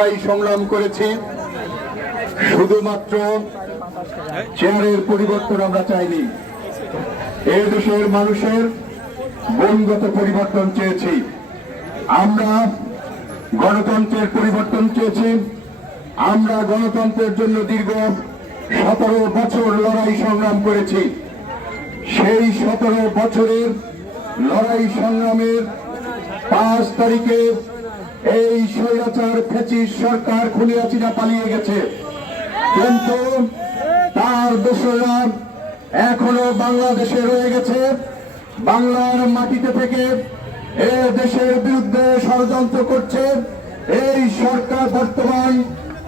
লড়াই সংগ্রাম করেছি। শুধুমাত্র চেয়ারের পরিবর্তন আমরা চাইনি, এই দেশের মানুষের গুণগত পরিবর্তন চেয়েছি। আমরা গণতন্ত্রের পরিবর্তন চেয়েছি। আমরা গণতন্ত্রের জন্য দীর্ঘ 17 বছর লড়াই সংগ্রাম করেছি। সেই 17 বছরের লড়াই সংগ্রামের 5 তারিখে এই স্বৈরাচার ফ্যাসিস্ট সরকার খুলিয়াচিরা পালিয়ে গেছে, কিন্তু তার দোসররা এখনো বাংলাদেশে রয়ে গেছে। বাংলার মাটিতে থেকে এ দেশের বিরুদ্ধে ষড়যন্ত্র করছে। এই সরকার বর্তমান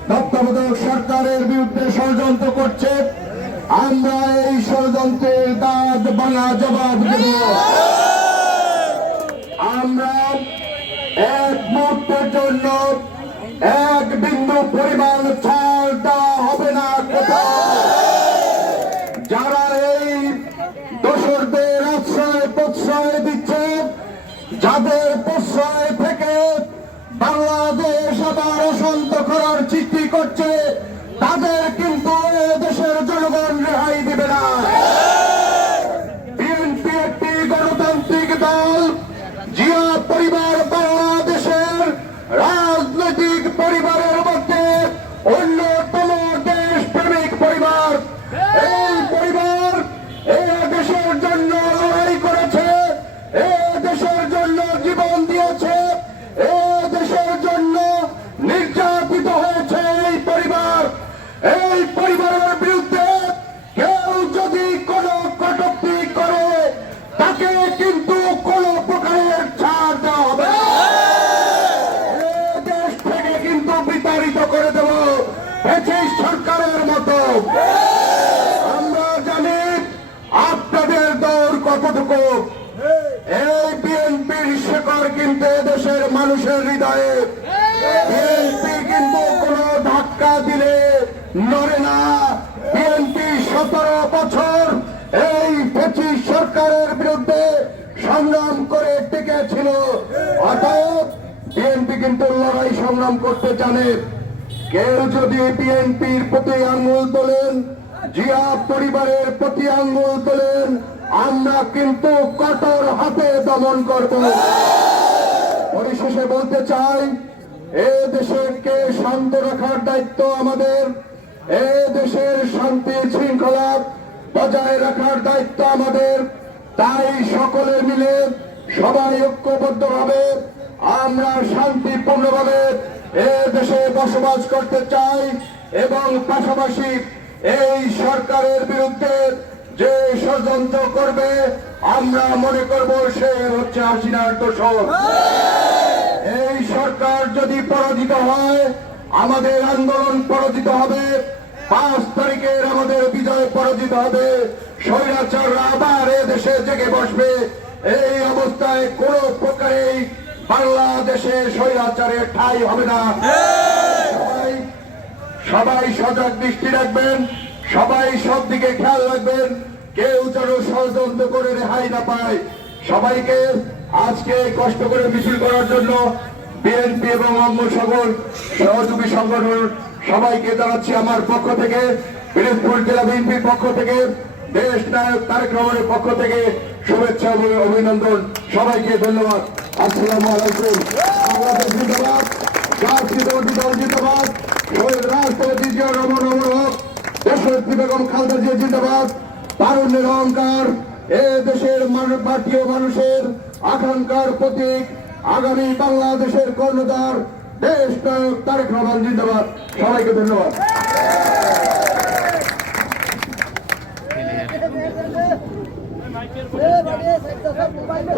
তত্ত্বাবধায়ক সরকারের বিরুদ্ধে ষড়যন্ত্র করছে। আমরা এই ষড়যন্ত্রের দাঁত ভাঙা জবাব দেব। আমরা এক মুহূর্তের জন্য এক বিন্দু পরিমাণ ছাড় দেওয়া হবে না কোথাও। যারা এই দোসরদের আশ্রয় প্রশ্রয় দিচ্ছে, যাদের প্রশ্রয় থেকে বাংলাদেশ আবার অশান্ত করার সৃষ্টি করছে, তাদের কিন্তু দেশের জনগণ রেহাই দিবে না। বিএনপি একটি গণতান্ত্রিক দল। জিয়া পরিবার বাংলাদেশের রাজনৈতিক পরিবারের মধ্যে অন্যতম দেশপ্রেমিক পরিবার। এই পরিবার এই দেশের জন্য লড়াই করেছে, এই দেশের জন্য জীবন দিয়েছে, এই দেশের জন্য নির্যাতিত হয়েছে এই পরিবার। এই পরিবারের বিরুদ্ধে কেউ যদি কোনো কটূক্তি করে, তাকে কিন্তু কোন প্রকারের ছাড় দেওয়া হবে না। এই দেশ থেকে কিন্তু বিতাড়িত করে দেব ফ্যাসিস্ট সরকারের মতো। আমরা জানি আপনাদের দৌড় কতটুকু। এই বিএনপির শেকড় কিন্তু দেশের মানুষের হৃদয়ে। বিএনপি কিন্তু কোন ধাক্কা দিলে নড়ে না। বিএনপি 17 বছর এই ফ্যাসিস্ট সরকারের বিরুদ্ধে সংগ্রাম করে টিকে ছিল। অতএব বিএনপি কিন্তু লড়াই সংগ্রাম করতে জানে। কেউ যদি বিএনপির প্রতি আঙ্গুল তোলেন, জিয়া পরিবারের প্রতি আঙ্গুল তোলেন, আমরা কিন্তু কঠোর হাতে দমন করব। পরিশেষে বলতে চাই, এ দেশকে শান্ত রাখার দায়িত্ব আমাদের। এ দেশের শান্তি শৃঙ্খলা বজায় রাখার দায়িত্ব আমাদের। তাই সকলে মিলে সবাই ঐক্যবদ্ধভাবে আমরা শান্তিপূর্ণভাবে এ দেশে বসবাস করতে চাই এবং পাশাপাশি এই সরকারের বিরুদ্ধে যে ষড়যন্ত্র করবে, আমরা মনে করব সে হচ্ছে হাসিনার দোসর। এই সরকার যদি পরাজিত হয়, আমাদের আন্দোলন পরাজিত হবে। 5 তারিখের আমাদের বিজয় পরাজিত হবে। স্বৈরাচাররা আবার এ দেশে জেগে বসবে। এই অবস্থায় কোন প্রকারেই বাংলাদেশে স্বৈরাচারের ঠাঁই হবে না। সবাই সজাগ দৃষ্টি রাখবেন, সবাই সব দিকে খেয়াল রাখবেন, কেউ যেন ষড়যন্ত্র করে রেহাই না পায়। সবাইকে আজকে কষ্ট করে মিছিল করার জন্য বিএনপি এবং অন্য সকল সহযোগী সংগঠন সবাইকে জানাচ্ছি আমার পক্ষ থেকে, পিরোজপুর জেলা বিএনপির পক্ষ থেকে, দেশ নায়ক তারেক রহমানের পক্ষ থেকে শুভেচ্ছা এবং অভিনন্দন। সবাইকে ধন্যবাদ। আসসালামু আলাইকুম। বাংলাদেশ জিন্দাবাদ, জাতীয়তাবাদী দল জিন্দাবাদ, শহীদ রাষ্ট্রপতি জিয়া রহমান অমর, দেশনেত্রী বেগম খালেদা জিয়া জিন্দাবাদ। তারুণ্যের অহংকার, এ দেশের মাটি ও মানুষের আকাঙ্ক্ষার প্রতীক, আগামী বাংলাদেশের কর্ণধার দেশ নায়ক তারেক রহমান জিন্দাবাদ। সবাইকে ধন্যবাদ।